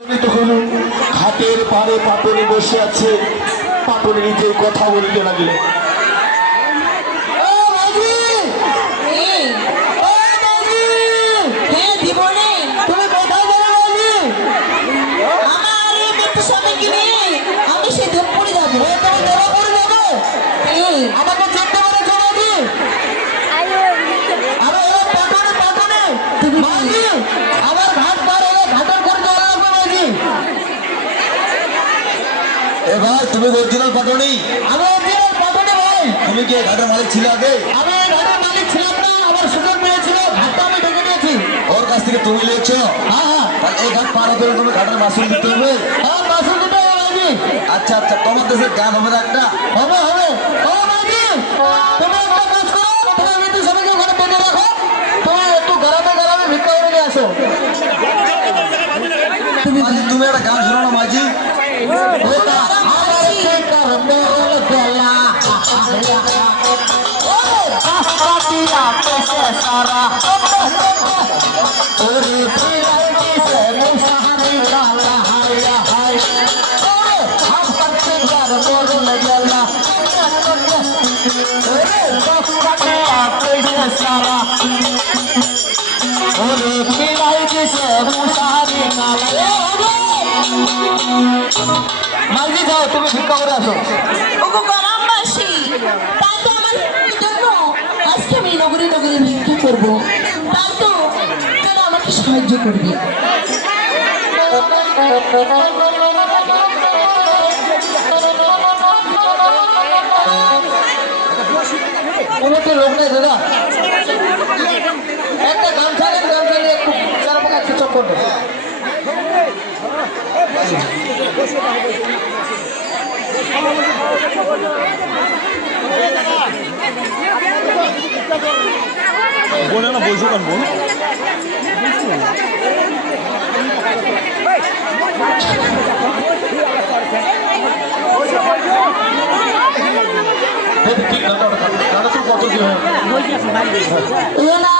হল। ঘাটের পাটনে বসে আছে। পাটনে নিজের কথা বলিতে লাগলেন। এই, হ্যাঁ, জীবনে তুমি কোথায় গেলে বাবু? আমার এই মৃত্যু স্বামীকে নিয়ে আমি সে ধূপপুরে যাব তুমি দেবাপুরে যাবে? এই, আমাকে চিনতে পেরেছ বাবু? আরে এরা পাটনে পাটনে তুমি বাবু, আমার ঘাট পার হলে ঘাটের করে জল লাগবে বাবু। এ ভাই তুমি অরিজিনাল পাটনি। আমি অরিজিনাল পাটনে ভাই। তুমি কি ঘাটের মালিক ছিলে আগে? আমি ঘাটের মালিক ছিলাম না আমার সুযোগ পেয়েছিল ঘাটটা আমি ডেকে নিয়েছি ওর কাছ থেকে তুমি লিখছো হ্যাঁ হ্যাঁ। তাহলে এই ঘাট পার হতে তুমি ঘাটের মাসুল দিতে হবে। হ্যাঁ মাসুল দিতে হবে বাবু। আচ্ছা আচ্ছা তোমার দেশের গান হবে না একটা? হবে হবে। ও মাইজি তুমি একটা কাজ করো তুমি কিন্তু সবাইকে ওখানে বেঁধে রাখো। তুমি একটু গরমে গরমে ভিক্ষা নিয়ে আসো। তুমি একটা গান শোনো না মাঝি মাঝি যাও তুমি ভিক্ষা করে আসো। ওগো গ্রামবাসী তো আমার জন্য আজকে আমি নগরী নগরী ভিক্ষা করব। তাই তো তারা আমাকে সাহায্য করবে? কোনো তো লোক নেই দাদা। একটা গামছা গামছা নিয়ে একটু চারপাকে একটু চক্কর। বলে না বসো কেন বোন? দাদা তো কত কি হয়?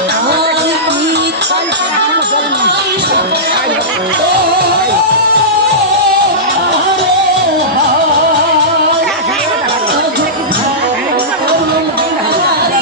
Ai,